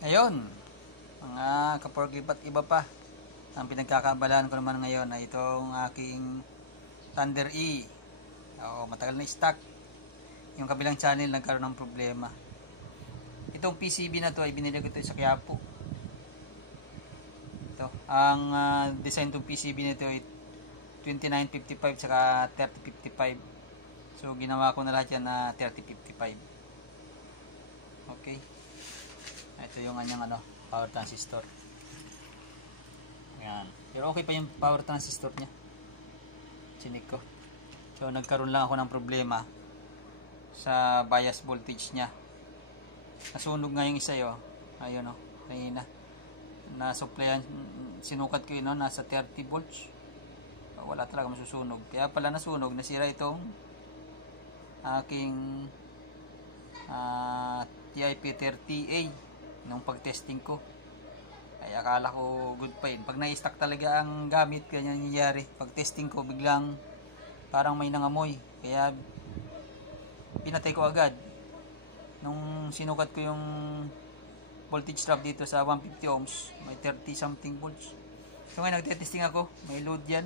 Ayun, mga kaporkip at iba pa. Ang pinagkakaabalahan ko naman ngayon ay itong aking Thunder E. Oo, matagal na stock. Yung kabilang channel nagkaroon ng problema. Itong PCB na to ay binili ko ito sa Quiapo. Ito, ang design ng PCB nito ay 2955 saka 3055. So ginawa ko na lahat yan na 3055. Okay. Ito yung kanyang power transistor. Ayan. Pero okay pa yung power transistor niya. Chinik ko. So nagkaroon lang ako ng problema sa bias voltage niya. Nasunog nga yung isa yo. Ayun kanina. Na-supplyan, sinukat ko yun nasa 30 volts. Wala talaga masusunog. Kaya pala nasunog, nasira itong aking TIP30A nung pag-testing ko. Ay akala ko good pa yun. Pag na-stack talaga ang gamit, ganyan nangyayari. Pag-testing ko, biglang parang may nangamoy. Kaya pinatay ko agad. Nung sinukat ko yung voltage drop dito sa 150 ohms, may 30 something volts. So ngayon nagte-testing ako, may load yan.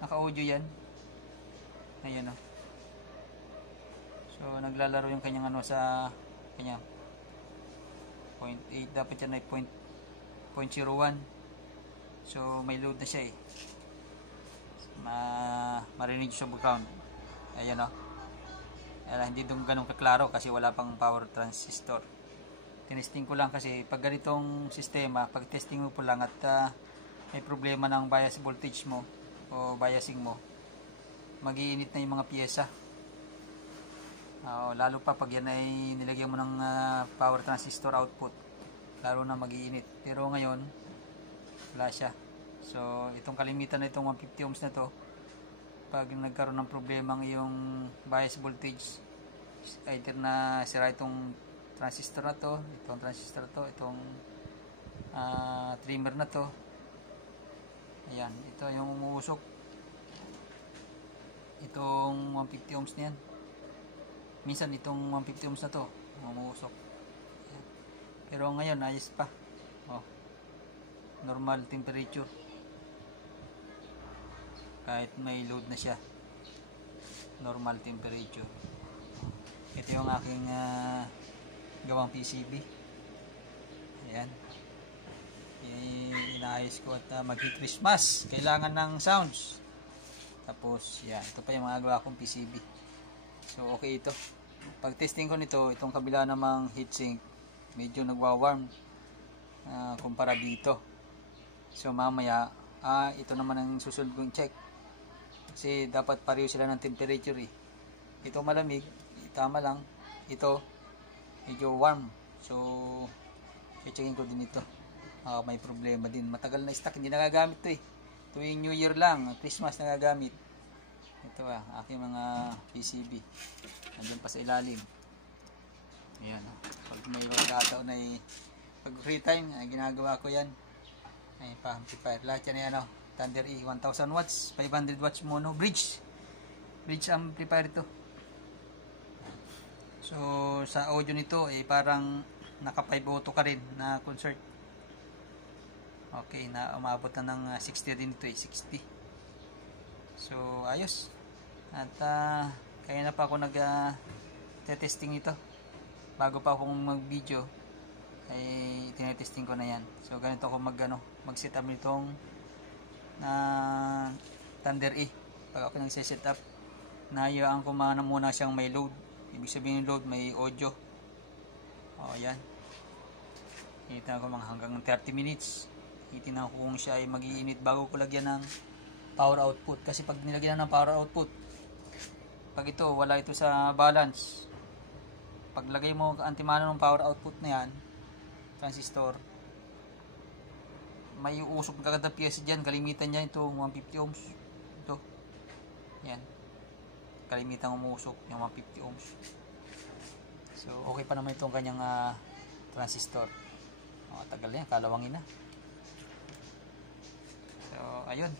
Naka-audio yan. Ayan So naglalaro yung kanyang sa kanya 0.8, dapat yan ay 0.01. So may load na siya marinig sa background. Ayan hindi dong ganun kaklaro kasi wala pang power transistor. Tinesting ko lang kasi pag ganitong sistema, pag testing mo po lang at may problema ng bias voltage mo o biasing mo, mag-iinit na yung mga piyesa. Lalo pa pag yan ay nilagyan mo ng power transistor output, lalo na mag-iinit. Pero ngayon wala siya. So itong kalimitan na itong 150 ohms na to, pag nagkaroon ng problema ng yung bias voltage, either na sira itong transistor na to, itong transistor na to, itong trimmer na to. Ayan, ito yung umuusok. Itong 150 ohms na yan. Minsan itong 150 ohms na to umuusok. Ayan. Pero ngayon ayos pa. Normal temperature. Kahit may load na siya, normal temperature. Ito yung aking gawang PCB. Ayan. Inaayos ko at mag-Christmas. Kailangan ng sounds. Tapos, yan. Ito pa yung mga gawa kong PCB. So, okay ito. Pag testing ko nito, itong kabila namang heatsink, medyo nagwa-warm kumpara dito. So, mamaya, ito naman ang susunod kong check. Kasi dapat pareho sila ng temperature Ito malamig, tama lang. Ito, medyo warm. So, i-checkin ko din ito. May problema din. Matagal na stock, hindi nagagamit ito Tuwing New Year lang, Christmas nagagamit. Ito aking mga PCB. Nandun pa sa ilalim. Ayan Pag may pagkataon ay pag free time, ginagawa ko yan. Ay pa-amplifier. Lahat yan Thunder E, 1000 watts, 500 watts mono, bridge amplifier ito. So sa audio nito parang naka 5 auto ka rin na concert. Okay, na umabot na ng 60 din ito 60. So ayos. At kaya na pa ako nag-testing ito. Bago pa akong mag-video ay tinetesting ko na yan. So ganito ako mag-set up nitong Thunder E. Pag ako nagse-set up, nahayaan ko muna siyang may load. Ibig sabihin yung load may audio. Ayan. Kita ko hanggang 30 minutes. Titingnan ko kung siya ay mag-iinit bago ko lagyan ng power output. Kasi pag nilagyan ng power output, pag ito, wala ito sa balance. Pag lagay mo antimano ng power output na yan, transistor, may uusok na kagad na piyesa dyan. Kalimitan niya itong 150 ohms. Ito. Yan. Kalimitan umusok yung 150 ohms. So, okay pa naman itong kanyang transistor. Tagal yan. Kalawangin na. So, ayun.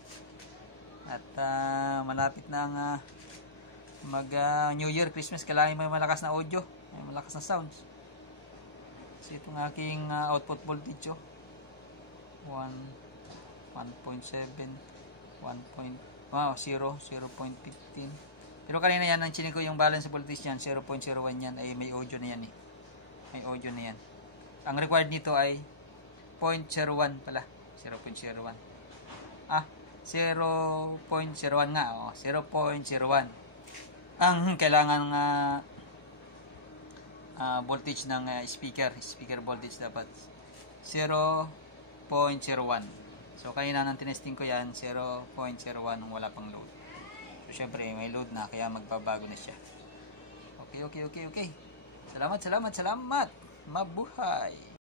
At malapit na ang mag New Year, Christmas. Kailangan may malakas na audio. May malakas na sounds. Kasi itong aking output voltage, 1.7, 0.15. Pero kanina yan, ang chinig ko yung balance voltage niyan, 0.01 yan, ay may audio na yan eh. May audio na yan. Ang required nito ay 0.01 pala. 0.01. 0.01 nga. 0.01. Ang kailangan voltage ng speaker voltage dapat 0.01. So kanina nang tinesting ko yan 0.01 nung wala pang load. So syempre may load na kaya magbabago na siya. Okay. Salamat. Mabuhay.